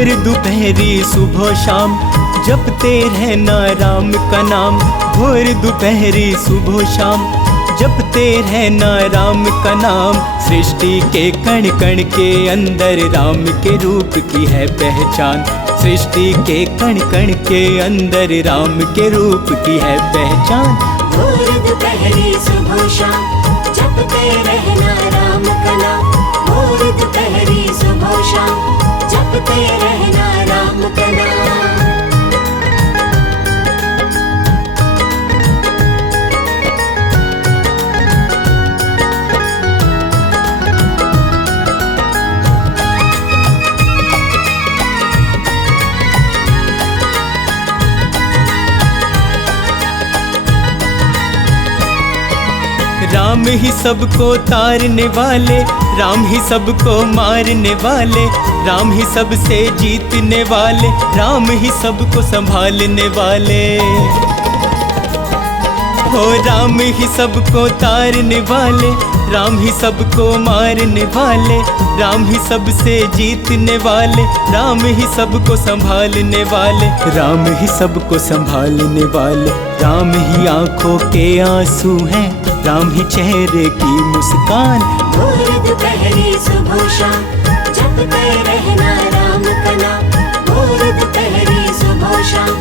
भोर दोपहरी सुबह शाम जपते रहना राम का नाम। भोर दोपहरी सुबह शाम जपते रहना राम का नाम। सृष्टि के कण कण के अंदर राम के रूप की है पहचान। सृष्टि के कण कण के अंदर राम के रूप की है पहचान। भोर दोपहरी सुबह शाम जपते रहना राम का नाम। भोर दोपहरी सुबह शाम जपते रहना राम का नाम। राम ही सबको तारने वाले, राम ही सबको मारने वाले, राम ही सबसे जीतने वाले, राम ही सबको संभालने वाले। हो राम ही सबको तारने वाले, राम ही सबको मारने वाले, राम ही सबसे जीतने वाले, राम ही सबको संभालने वाले, राम ही सबको संभालने वाले। राम ही आंखों के आंसू हैं, राम ही चेहरे की मुस्कान। भोर दोपहरी सुबह शाम जपते रहना राम का नाम। भोर दोपहरी सुबह शाम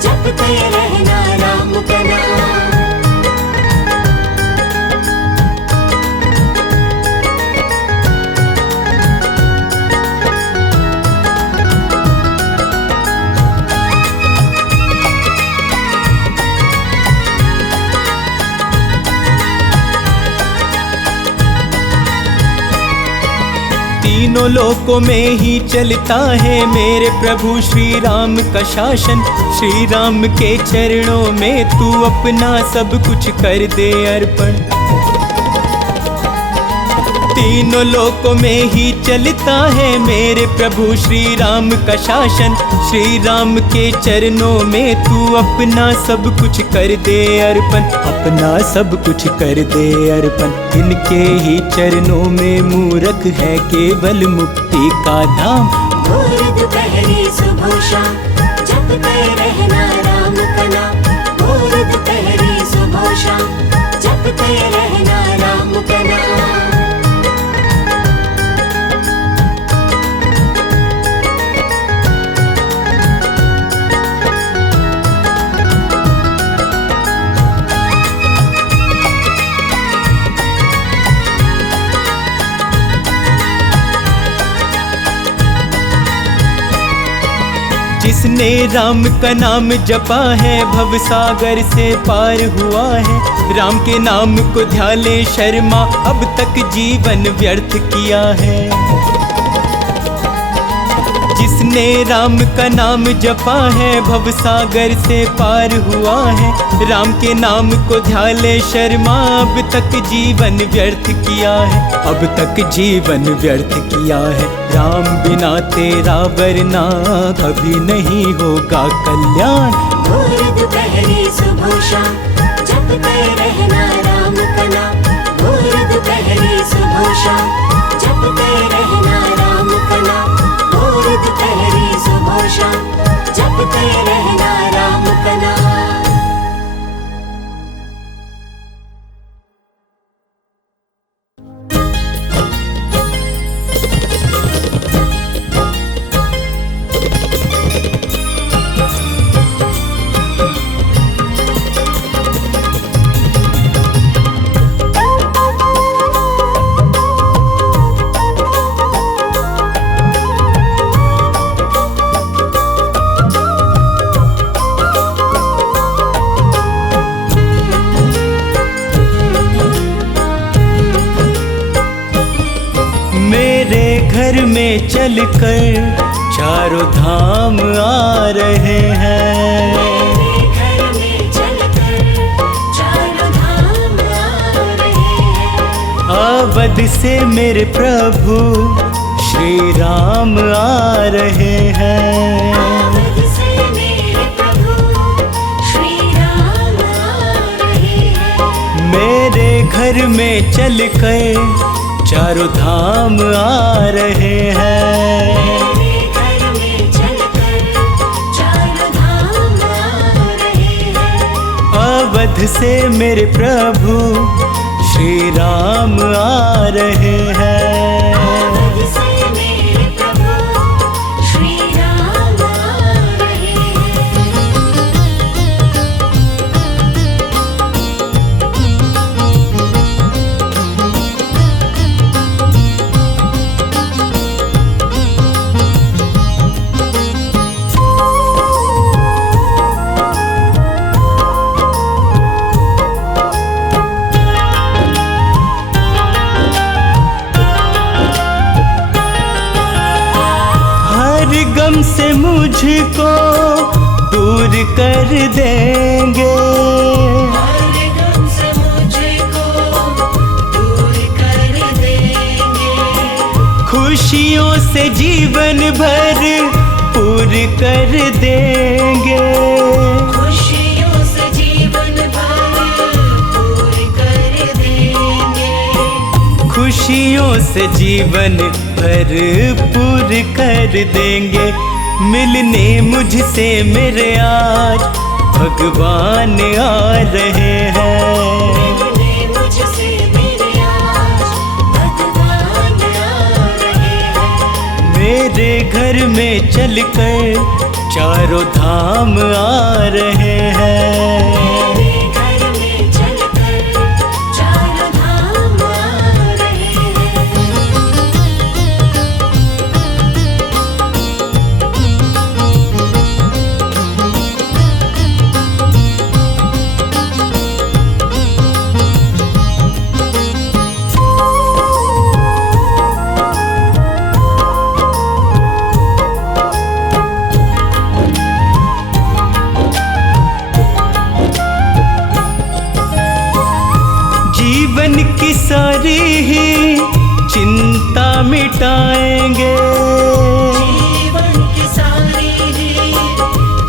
जपते रहना राम का नाम। तीनों लोकों में ही चलता है मेरे प्रभु श्री राम का शासन। श्री राम के चरणों में तू अपना सब कुछ कर दे अर्पण। तीनों लोकों में ही चलता है मेरे प्रभु श्री राम का शासन। श्री राम के चरणों में तू अपना सब कुछ कर दे अर्पण। अपना सब कुछ कर दे अर्पण। इनके ही चरणों में मूरख है केवल मुक्ति का धाम। भोर दोपहरी सुबह शाम जपते रहना राम का नाम। भोर दोपहरी सुबह शाम जपते रहना राम का नाम। जिसने राम का नाम जपा है भव सागर से पार हुआ है। राम के नाम को ध्याले शर्मा अब तक जीवन व्यर्थ किया है। जिसने राम का नाम जपा है भव सागर से पार हुआ है। राम के नाम को ध्याले शर्मा अब तक जीवन व्यर्थ किया है। अब तक जीवन व्यर्थ किया है। राम बिना तेरा वरना कभी नहीं होगा कल्याण। भोर दोपहरी सुबह शाम जपते रहना राम का नाम। भोर दोपहरी सुबह शाम जपते रहना राम का नाम। भोर दोपहरी सुबह शाम जपते रहना राम का नाम। घर में चलकर चारों धाम आ रहे हैं। घर में चलकर चारों धाम आ रहे हैं। अवध से मेरे प्रभु श्री राम आ रहे हैं। अवध से मेरे प्रभु श्री राम आ रहे हैं। मेरे घर में चलकर चारों धाम आ रहे हैं। मेरे घर में अवध से मेरे प्रभु श्री राम आ रहे हैं। अवध से मेरे प्रभु श्री राम आ रहे गम से मुझको दूर कर देंगे, हर गम से मुझको दूर कर देंगे, खुशियों से जीवन भर पूर कर देंगे, खुशियों से जीवन भर पूर कर देंगे, खुशियों से जीवन भर पूर कर देंगे। मिलने मुझसे मेरे आज भगवान आ रहे हैं। मिलने मुझसे मेरे आज भगवान आ रहे हैं। मेरे घर में चलकर चारों धाम आ रहे हैं। मेरे घर में चलकर चारों धाम आ रहे हैं। जीवन की सारी ही चिंता मिटाएंगे, जीवन की सारी ही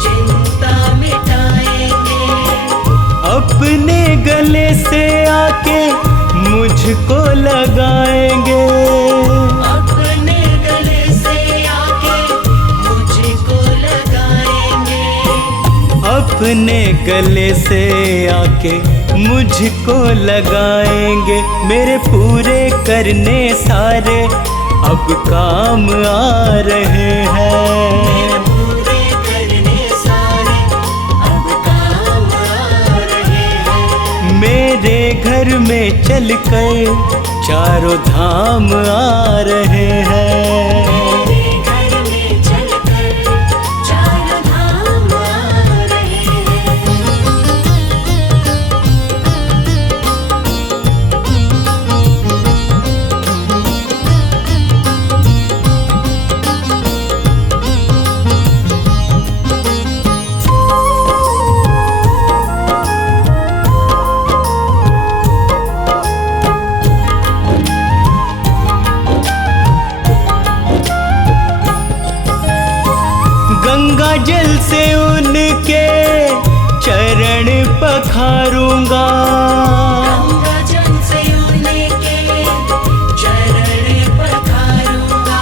चिंता मिटाएंगे, अपने गले से आके मुझको लगाएंगे, अपने गले से आके मुझको लगाएंगे, अपने गले से आके मुझको लगाएंगे। मेरे पूरे करने सारे अब काम आ रहे हैं। पूरे करने सारे अब काम आ रहे हैं। मेरे घर में चलकर चारों धाम आ रहे हैं। मेरे घर में चलकर चारों धाम आ रहे हैं। गंगा जल से उनके चरण पखारूंगा, गंगा जल से उनके चरण पखारूंगा,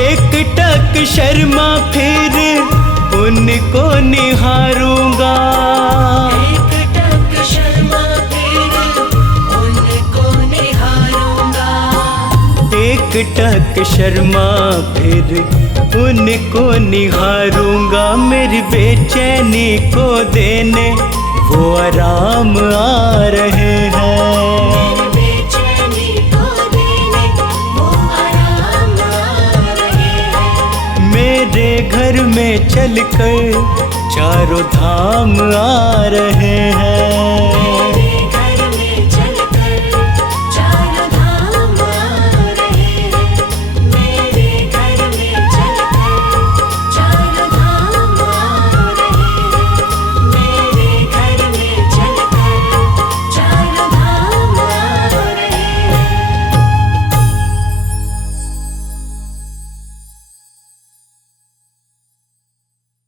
एक टक शर्मा फिर उनको निहारूंगा, एक टक शर्मा फिर उनको निहारूंगा, एक टक शर्मा फिर उनको निहारूंगा। मेरी बेचैनी को देने वो आराम आ रहे हैं। बेचैनी को देने वो आराम आ रहे हैं। मेरे घर में चलकर चारों धाम आ रहे हैं।